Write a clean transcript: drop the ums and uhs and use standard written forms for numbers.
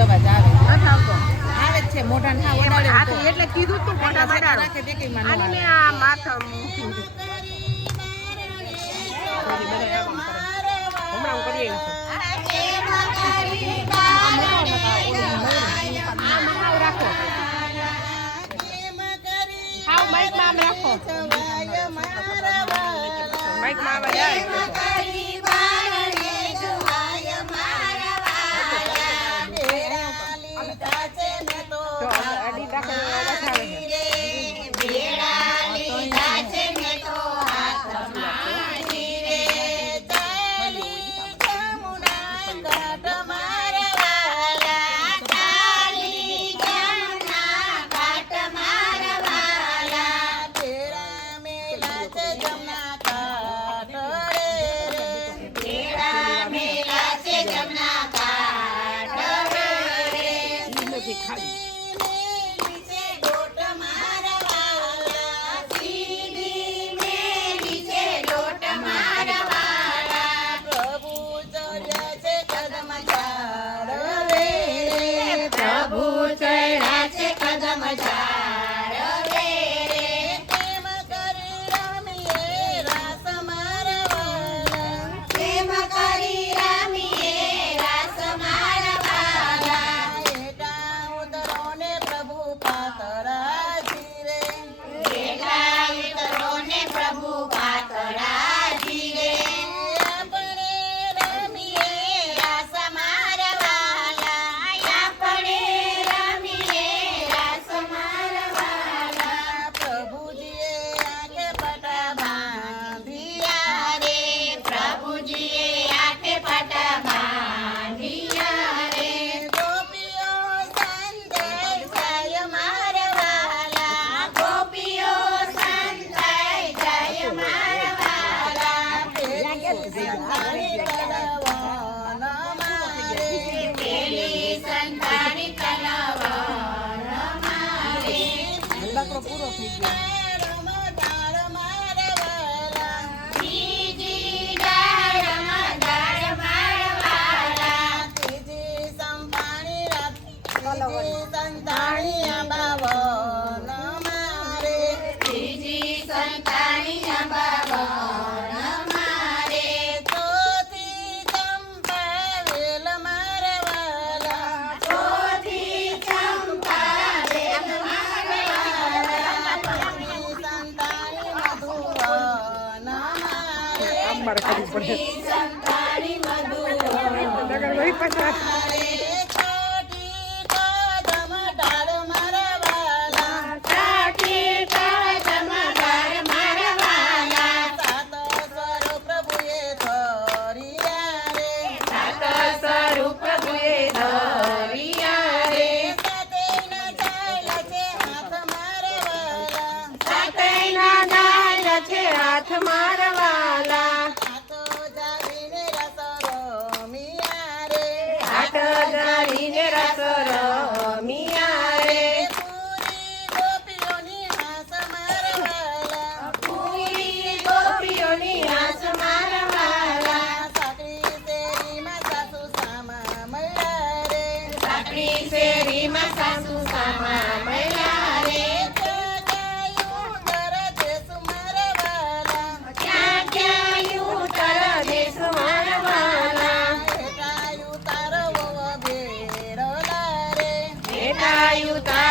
અવાજ આવે નથી આવતો આવે જ છે મોઢા ના ઓડાડે આ તો એટલે કીધું તું મોઢા બનાડો આની મેં આ માથા હમણાં હું કરી રાખો હાવ માઇકમાં આમ રાખો માઇકમાં આવે જાય પૂરો થઈ ગયો મારે કરવું પડે હાથ મારવાલા જારીને રસ રમિયા રે પૂરી ગોપીઓની હાસ મારવાલા સાકરી શેરીમાં સાસુ સામા મળ્યા રે સાકરી શેરીમાં સાસુ સામા મળ્યા રે you